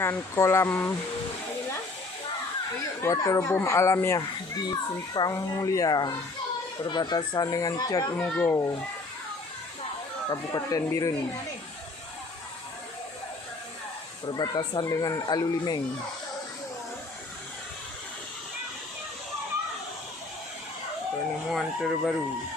Dengan kolam waterboom alamiah di Simpang Mulia, perbatasan dengan Chatmugo, Kabupaten Biren, perbatasan dengan Alulimeng. Penemuan terbaru.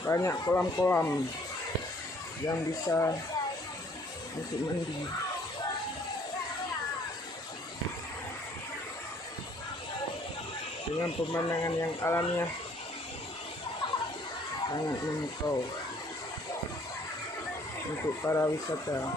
Banyak kolam-kolam yang bisa untuk mandi. Dengan pemandangan yang alamiah sangat memukau untuk para wisata.